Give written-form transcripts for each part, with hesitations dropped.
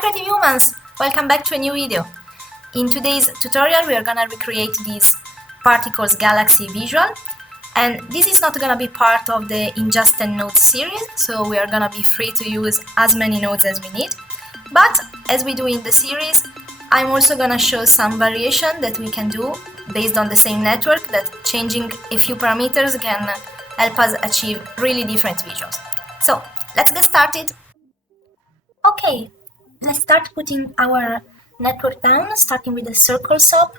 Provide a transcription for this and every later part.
creative humans! Welcome back to a new video. In today's tutorial we are gonna recreate this particles galaxy visual, and this is not gonna be part of the In Just 10 Nodes series, so we are gonna be free to use as many nodes as we need. But as we do in the series, I'm also gonna show some variation that we can do based on the same network, that changing a few parameters can help us achieve really different visuals. So let's get started. Okay, let's start putting our network down, starting with the circle SOP,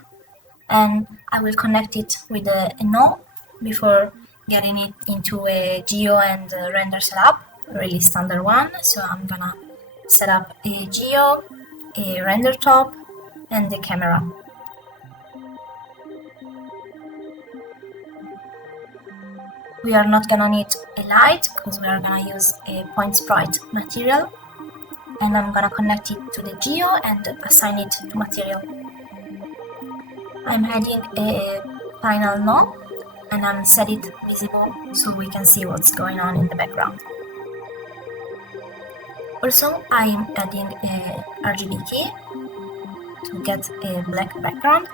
and I will connect it with a node before getting it into a geo and render setup, really standard one. So I'm gonna set up a geo, a render top, and the camera. We are not gonna need a light because we are gonna use a point sprite material, and I'm gonna connect it to the geo and assign it to material. I'm adding a final node and I'm set it visible so we can see what's going on in the background. Also, I'm adding a RGB key to get a black background.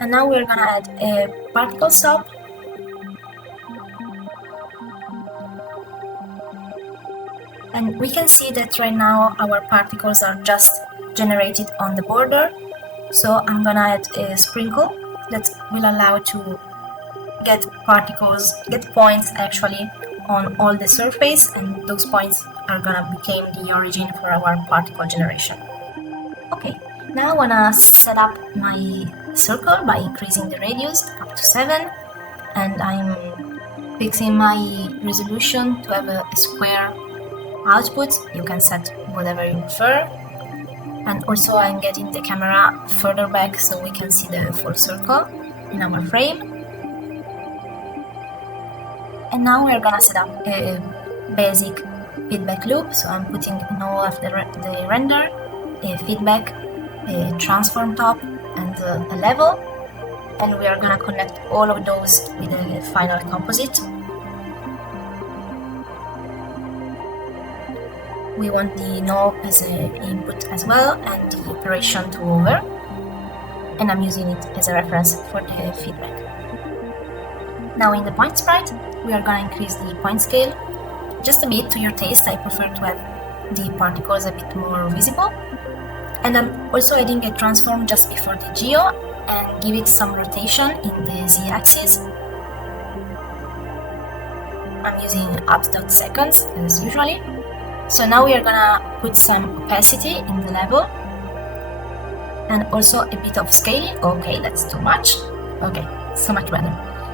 And now we're gonna add a particle SOP. And we can see that right now our particles are just generated on the border. So I'm gonna add a sprinkle that will allow to get points actually on all the surface, and those points are gonna become the origin for our particle generation. Okay, now I wanna set up my circle by increasing the radius up to 7, and I'm fixing my resolution to have a square output. You can set whatever you prefer, and also I'm getting the camera further back so we can see the full circle in our frame. And now we're gonna set up a basic feedback loop, so I'm putting in all of the render, a feedback, a transform top, and a level, and we are gonna connect all of those with a final composite. We want the node as an input as well, and the operation to over, and I'm using it as a reference for the feedback. Now in the point sprite, we are going to increase the point scale just a bit to your taste. I prefer to have the particles a bit more visible. And I'm also adding a transform just before the geo and give it some rotation in the z-axis. I'm using ups.seconds as usually. So now we are gonna put some opacity in the level and also a bit of scaling. Okay, that's too much. Okay, so much better.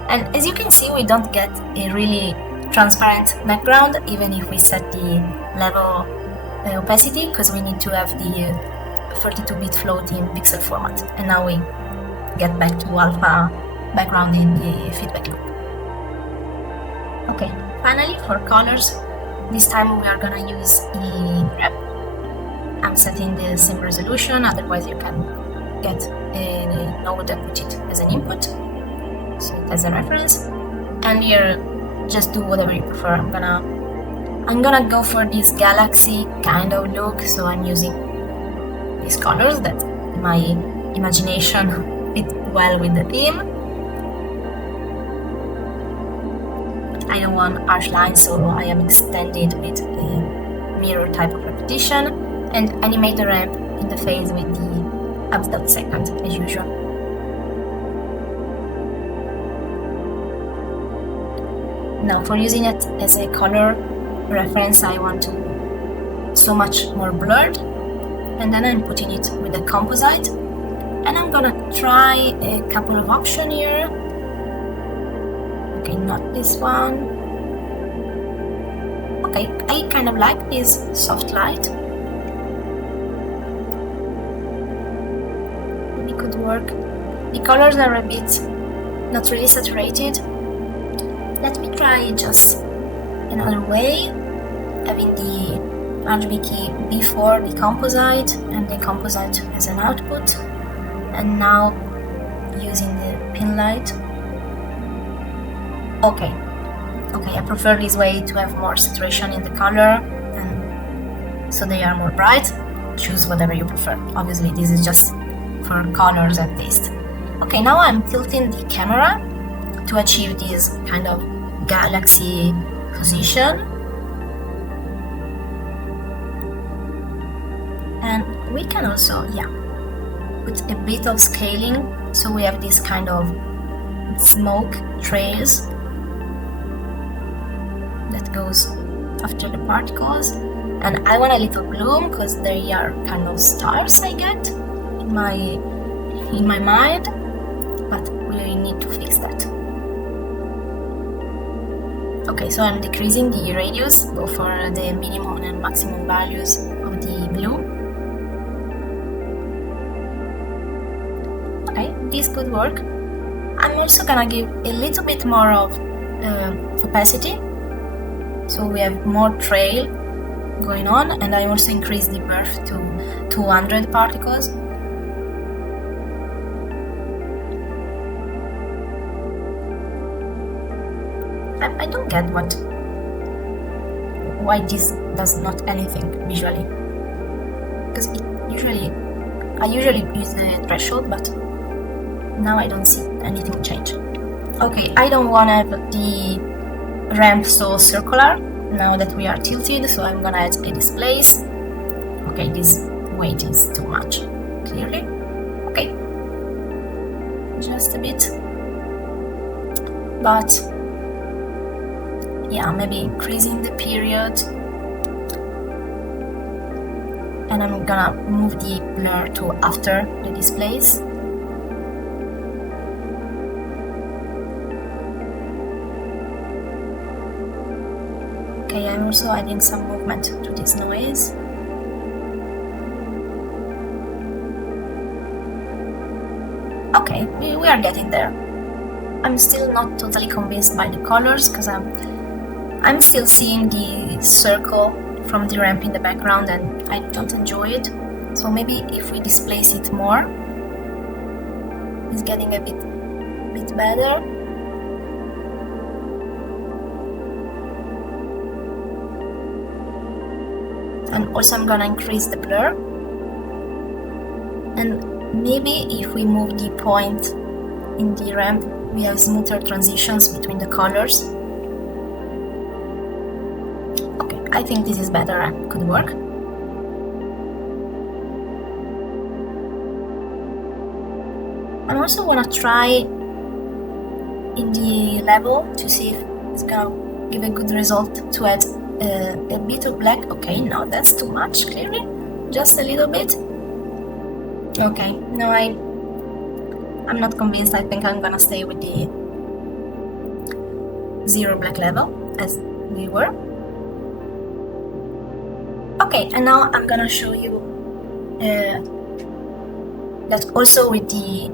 And as you can see, we don't get a really transparent background even if we set the level opacity, because we need to have the 32-bit float in pixel format. And now we get back to alpha background in the feedback loop. Okay, finally for colors, this time we are gonna use a grep. I'm setting the same resolution, otherwise you can get a node and put it as an input, so as a reference. And here, just do whatever you prefer. I'm gonna go for this galaxy kind of look, so I'm using these colors that my imagination fit well with the theme. I don't want harsh lines, so I am extended with a mirror type of repetition, and animate the ramp in the phase with the ups.second as usual. Now for using it as a color reference, I want to so much more blurred, and then I'm putting it with a composite, and I'm gonna try a couple of options here. Okay, not this one. Okay, I kind of like this soft light. It could work. The colors are a bit not really saturated. Let me try just another way, having the RGB key before the composite and the composite as an output, and now using the pin light. Okay, I prefer this way to have more saturation in the color, and so they are more bright. choose whatever you prefer. Obviously, this is just for colors and taste. Okay, now I'm tilting the camera to achieve this kind of galaxy position. And we can also, put a bit of scaling, so we have this kind of smoke trails that goes after the particles. And I want a little bloom because they are kind of stars I get in my mind, but we need to fix that. Okay, so I'm decreasing the radius both for the minimum and maximum values of the blue. Okay, this could work. I'm also gonna give a little bit more of opacity, so we have more trail going on, and I also increase the birth to 200 particles. I don't get why this does not anything visually, because I usually use the threshold, but now I don't see anything change. Okay, I don't want to have the ramp so circular now that we are tilted, so I'm gonna add a displace. Okay, this weight is too much, clearly. Okay, just a bit, but yeah, maybe increasing the period. And I'm gonna move the blur to after the displace. Okay, I'm also adding some movement to this noise. Okay, we are getting there. I'm still not totally convinced by the colors because I'm still seeing the circle from the ramp in the background and I don't enjoy it. So maybe if we displace it more, it's getting a bit better. And also I'm gonna increase the blur. And maybe if we move the point in the ramp, we have smoother transitions between the colors. Okay, I think this is better and could work. I also want to try in the level to see if it's gonna give a good result to add a bit of black. Okay, no, that's too much, clearly. Just a little bit. Okay, no, I'm not convinced. I think I'm gonna stay with the 0 black level as we were. Okay, and now I'm gonna show you that also with the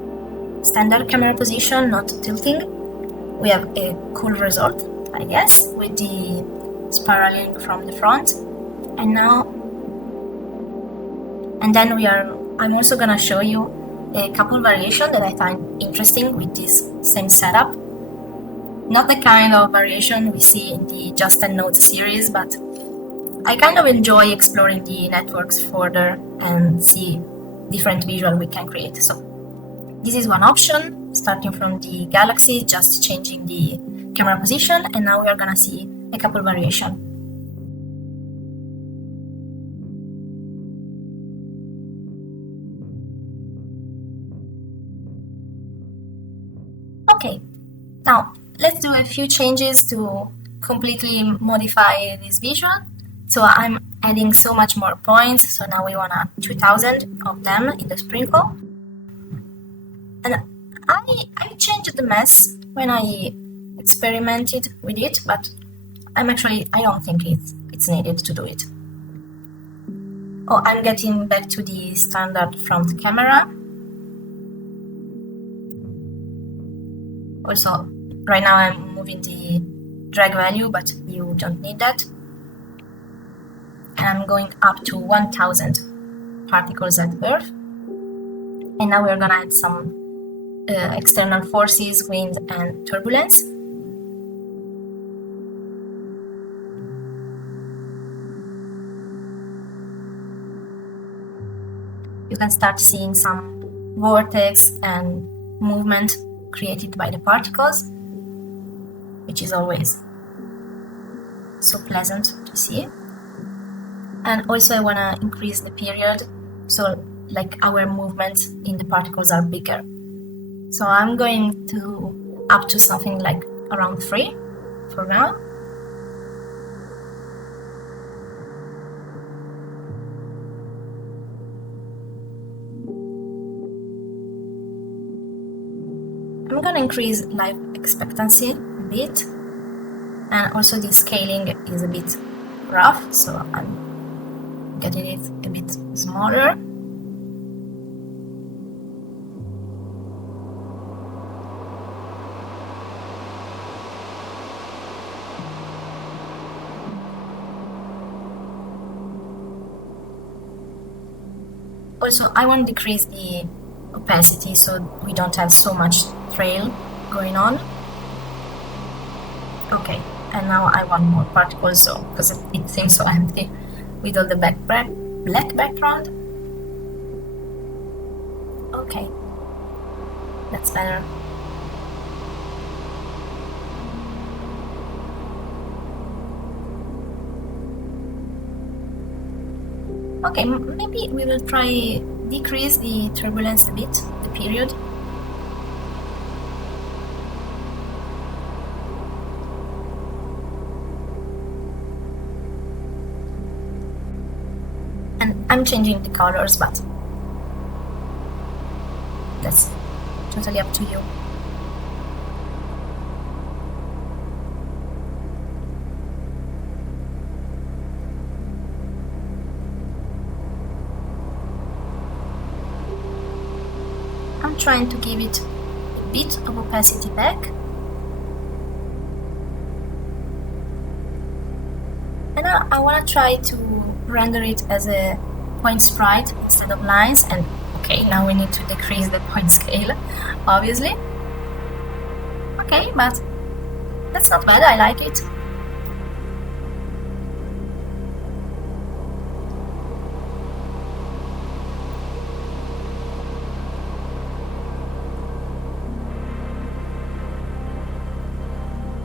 standard camera position, not tilting, we have a cool result, I guess, with the spiraling from the front. And then I'm also gonna show you a couple variation that I find interesting with this same setup. Not the kind of variation we see in the Just and Nodes series, but I kind of enjoy exploring the networks further and see different visual we can create. So this is one option, starting from the galaxy, just changing the camera position, and now we are gonna see a couple variation. Okay, now let's do a few changes to completely modify this visual. So I'm adding so much more points, so now we want 2000 of them in the sprinkle. And I changed the mess when I experimented with it, but I don't think it's needed to do it. Oh, I'm getting back to the standard front camera. Also, right now I'm moving the drag value, but you don't need that. And I'm going up to 1000 particles at birth. And now we're gonna add some external forces, wind and turbulence. you can start seeing some vortex and movement created by the particles, which is always so pleasant to see. And also I want to increase the period, so like our movements in the particles are bigger. So I'm going to up to something like around 3 for now. I'm gonna increase life expectancy a bit, and also the scaling is a bit rough, so I'm getting it a bit smaller. Also, I want to decrease the opacity so we don't have so much trail going on. Okay, and now I want more particles, so because it seems so empty with all the black background. Okay, that's better. Okay, maybe we will try decrease the turbulence a bit, the period. And I'm changing the colors, but that's totally up to you. I'm trying to give it a bit of opacity back. And now I want to try to render it as a point sprite instead of lines. And okay, now we need to decrease the point scale, obviously. Okay, but that's not bad, I like it.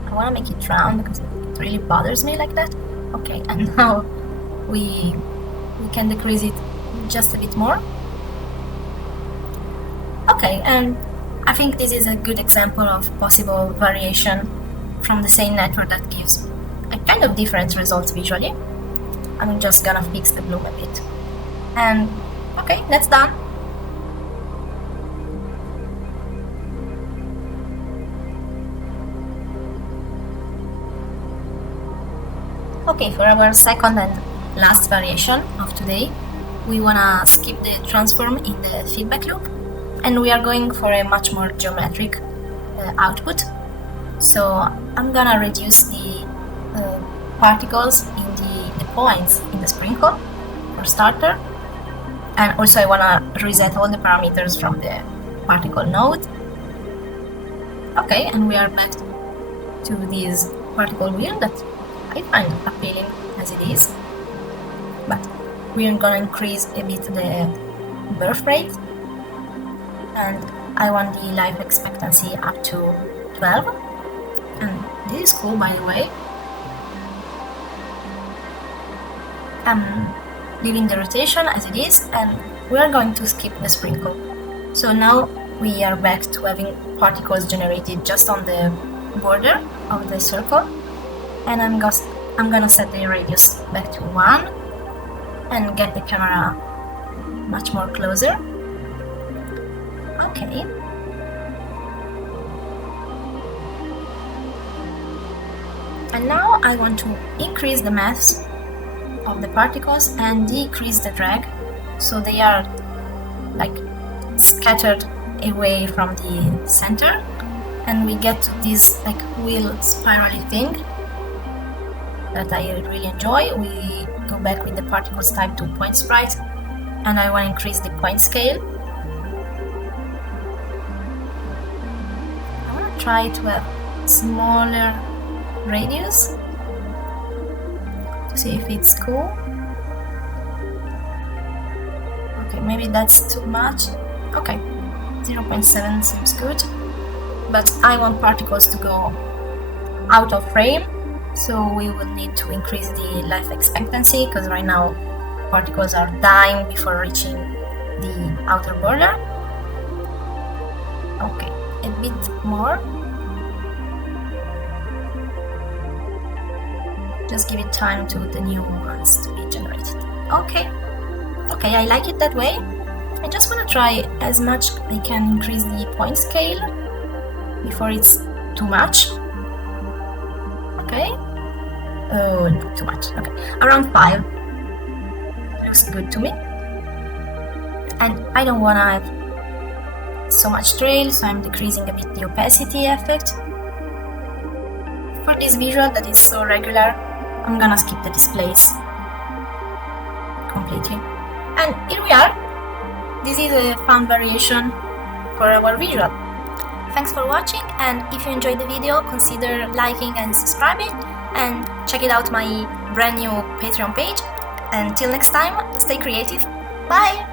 I want to make it round because it really bothers me like that. Okay, and now we can decrease it just a bit more. Okay, and I think this is a good example of possible variation from the same network that gives a kind of different results visually. I'm just gonna fix the bloom a bit. And okay, that's done. Okay, for our second and last variation of today, we wanna skip the transform in the feedback loop, and we are going for a much more geometric output. So I'm gonna reduce the particles in the points in the sprinkle for starter, and also I wanna reset all the parameters from the particle node. Okay, and we are back to this particle wheel that I find appealing as it is, but we are gonna increase a bit the birth rate, and I want the life expectancy up to 12, and this is cool, by the way. I'm leaving the rotation as it is, and we are going to skip the sprinkle. So now we are back to having particles generated just on the border of the circle, and I'm gonna set the radius back to 1 and get the camera much more closer. Okay. And now I want to increase the mass of the particles and decrease the drag, so they are like scattered away from the center, and we get this like wheel spirally thing that I really enjoy. We go back with the particles type to point sprite, and I want to increase the point scale. I want to try to have smaller radius to see if it's cool. Okay, maybe that's too much. Okay, 0.7 seems good, but I want particles to go out of frame, so we will need to increase the life expectancy, because right now particles are dying before reaching the outer border. Okay, a bit more. Just give it time to the new ones to be generated. Okay, I like it that way. I just want to try as much I can increase the point scale before it's too much. Okay. Oh, too much. Okay, around 5 looks good to me. And I don't want to have so much trail, so I'm decreasing a bit the opacity effect. For this visual that is so regular, I'm gonna skip the displays completely. And here we are. This is a fun variation for our visual. Thanks for watching, and if you enjoyed the video, consider liking and subscribing, and check it out my brand new Patreon page. Until next time, stay creative. Bye!